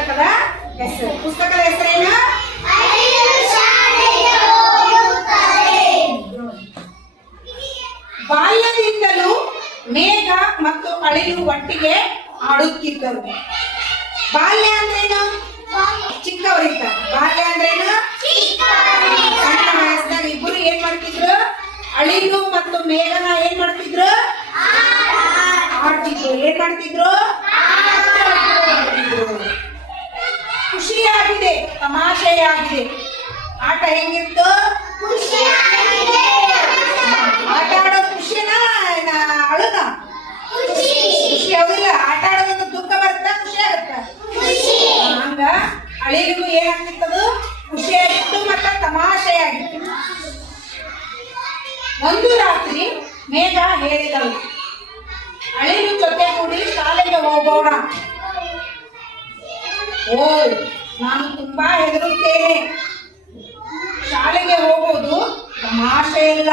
ಪುಸ್ತಕದ ಹೆಸರು. ಪುಸ್ತಕದ ಹೆಸರೇನು? ಬಾಲ್ಯದಿಂದಲೂ ಮೇಘ ಮತ್ತು ಅಳಿಲು ಒಟ್ಟಿಗೆ ಆಡುತ್ತಿದ್ದರು. ಬಾಲ್ಯ ಅಂದ್ರೇನು? ಚಿಕ್ಕವರಿದ್ದಾಗ. ಬಾಲ್ಯ ಅಂದ್ರೇನು? ಸಣ್ಣ ವಯಸ್ಸಿನಾಗ ಇಬ್ಬರು ಏನ್ ಮಾಡ್ತಿದ್ರು? ಅಳಿಲು ಮತ್ತು ಮೇಘನ ಏನ್ ಮಾಡ್ತಿದ್ರು? ಆಡ್ತಿದ್ರು. ಏನ್ ಮಾಡ್ತಿದ್ರು? ಖುಷಿಯಾಗಿದೆ, ತಮಾಷೆಯಾಗಿದೆ. ಆಟ ಹೆಂಗಿತ್ತು? ಆಟ ಆಡೋದು ಖುಷಿನಾ ಅಳುದ? ಖುಷಿ ಹೌದಿಲ್ಲ? ಆಟ ಆಡೋದ್ರಿಂದ ದುಃಖ ಬರುತ್ತಾ ಖುಷಿ ಆಗುತ್ತ? ಹಂಗ ಅಳಿಲಿಗೂ ಏನಾಗ್ತಿತ್ತದು? ಖುಷಿಯಾಗಿತ್ತು ಮತ್ತು ತಮಾಷೆಯಾಗಿತ್ತು. ಒಂದು ರಾತ್ರಿ ಮೇಘ ಹೇಳಿದಳು, ಅಳಿಲು ಜೊತೆ ಕೂಡಿ ಶಾಲೆಗೆ ಹೋಗೋಣ. ಓ, ನಾನು ತುಂಬಾ ಹೆದರುತ್ತೇನೆ. ಶಾಲೆಗೆ ಹೋಗೋದು ತಮಾಷೆ ಇಲ್ಲ.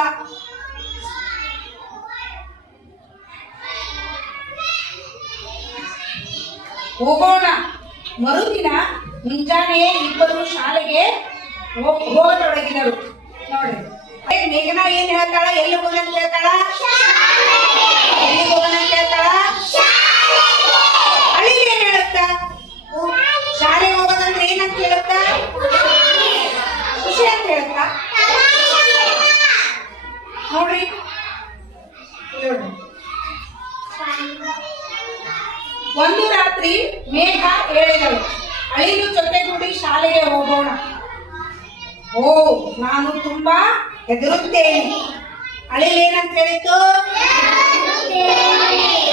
ಹೋಗೋಣ. ಮರುದಿನ ಮುಂಜಾನೆ ಇಬ್ಬರು ಶಾಲೆಗೆ ಹೋಗತೊಡಗಿದರು. ನೋಡಿ, ಮೇಘನಾ ಏನ್ ಹೇಳ್ತಾಳ? ಎಲ್ಲಿ ಹೋಗೋಣ ಅಂತ ಹೇಳ್ತಾಳ? ಎಲ್ಲಿ ಹೋಗೋಣ ಅಂತ ಹೇಳ್ತಾಳ? ಅಳಿಲು ಏನ್ ಹೇಳುತ್ತ? ಶಾಲೆಗೆ ಹೋಗೋದಂದ್ರೆ ಏನಂತ ಹೇಳುತ್ತ? ಖುಷಿ ಅಂತ ಹೇಳುತ್ತ. ನೋಡ್ರಿ, ಒಂದು ರಾತ್ರಿ ಮೇಘ ಹೇಳಿದಳು, ಅಳಿಲು ಜೊತೆಗೂಡಿ ಶಾಲೆಗೆ ಹೋಗೋಣ. ಓ, ನಾನು ತುಂಬಾ ಹೆದರುತ್ತೇನೆ. ಅಳಿಲು ಏನಂತ ಹೇಳಿತು?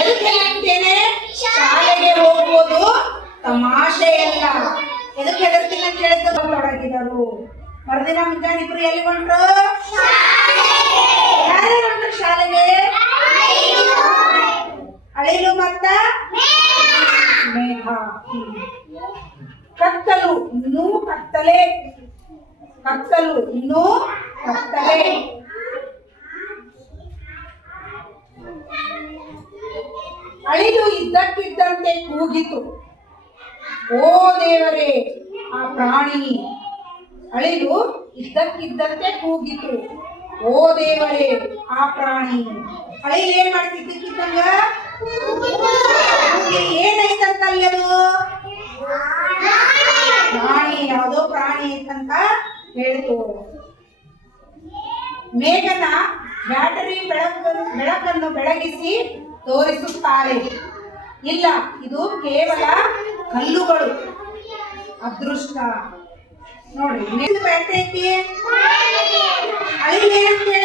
ಎದಕ್ಕೆ ಹೆದರುತ್ತೇನೆ? ಶಾಲೆಗೆ ಹೋಗುವುದು ತಮಾಷೆ ಅಲ್ಲ. ಎದಕ್ಕೆ ಹೆದರ್ತೀನಿ ಅಂತ ಹೇಳಿದಳು. ಮರುದಿನ ಮುಂಜಾನೆ ಇಬ್ರು ಎಲ್ಲಿ ಹೊಂಟ್ರು? ಯಾರು ಹೊಂಟ್ರು ಶಾಲೆಗೆ? ಅಳಿಲು ಮತ್ತ ಮೇಘ. ಕತ್ತಲು ಇನ್ನೂ ಕತ್ತಲೆ. ಕತ್ತಲು ಇನ್ನೂ ಕತ್ತಲೆ. ಅಳಿಲು ಇದ್ದಕ್ಕಿದ್ದಂತೆ ಕೂಗಿತು. ಓ ದೇವರೇ, ಆ ಪ್ರಾಣಿ. ಅಳಿಲು ಇದ್ದಕ್ಕಿದ್ದಂತೆ ಕೂಗಿತು. ಓ ದೇವರೇ, ಆ ಪ್ರಾಣಿ. ಅಳಿಲು ಏನ್ ಮಾಡ್ತಿದ್ದಕ್ಕಿದ್ದಂಗ ಏನೈತಂತ ಅದು? ಪ್ರಾಣಿ, ಯಾವುದೋ ಪ್ರಾಣಿ ಐತಂತ ಹೇಳ್ತು. ಮೇಘನ ಬ್ಯಾಟರಿ ಬೆಳಕನ್ನು ಬೆಳಗಿಸಿ ತೋರಿಸುತ್ತಾರೆ. ಇಲ್ಲ, ಇದು ಕೇವಲ ಕಲ್ಲುಗಳು. ಅದೃಷ್ಟ. ನೋಡಿ, ಬ್ಯಾಟರಿ ಐತಿ. ಅಳಿಲು ಏನಂತ ಹೇಳಿ